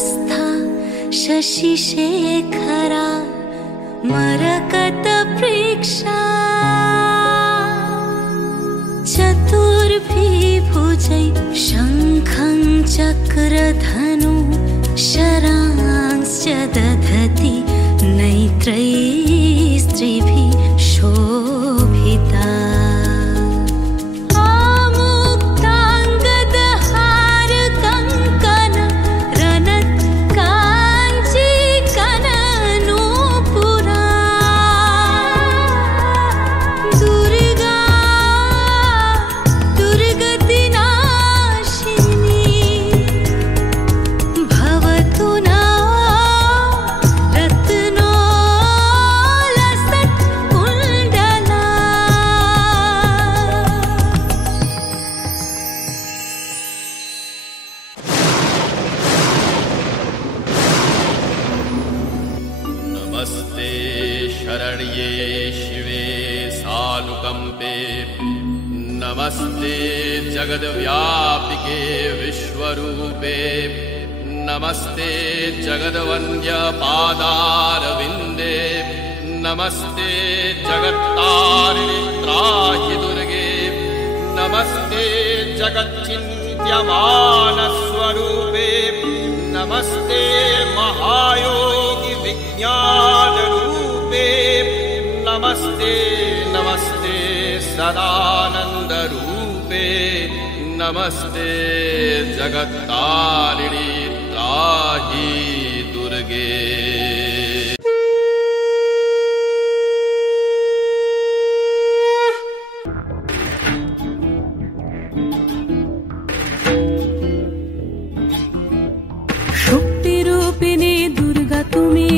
समस्था शशिशेखरा मरकतप्रेक्षा चतुर्भिर्भुजै शङ्खं चक्रधनु शरांश्च दधति नैत्रैः स्त्रिभिः शोभिता नमस्ते शरण्ये शिवे सानुकंपे नमस्ते जगद्व्यापिके विश्वरूपे नमस्ते जगद्वन्द्य पादारविन्दे नमस्ते जगत्तारिणि त्राहि दुर्गे नमस्ते जगच्चिन्त्यमानस्वरूपे नमस्ते महायोगी विज्ञान रूपे नमस्ते नमस्ते सदानंद रूपे नमस्ते जगत्तारिणि त्राहि दुर्गे। शक्तिरूपिणी दुर्गा तुमी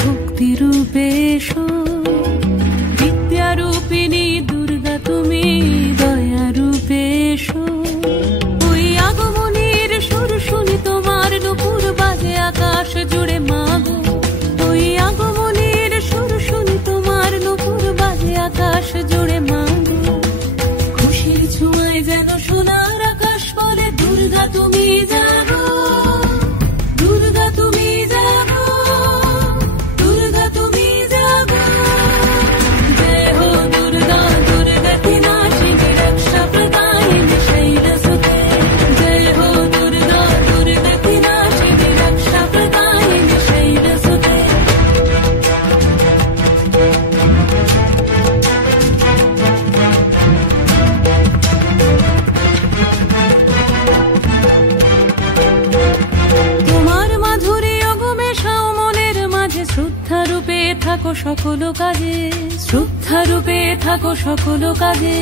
भक्तिरूपेषु विद्यारूपिणी दुर्गा तुमी दयारूपेषु ওই আগমনের সুর শুনি তোমার নুপুর বাজে আকাশ জুড়ে মাগো ওই আগমনের সুর শুনি তোমার নুপুর বাজে আকাশ জুড়ে মাগো খুশির ছোঁয়ায় যেন সোনার আকাশ বলে দুর্গা তুমি জাগো থাকো সকল কাজে শ্রদ্ধা রূপে থাকো সকল কাজে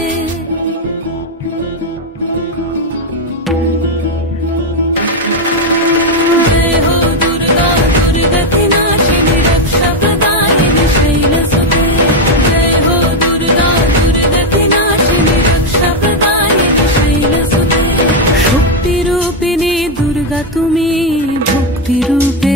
জয় হো দুর্গা দুর্গা বিনাশিনী রক্ষা প্রদায়িনী শৈলসুতে জয় হো দুর্গা দুর্গা বিনাশিনী রক্ষা প্রদায়িনী শৈলসুতে শক্তি রূপিণী দুর্গা তুমি ভক্তি রূপে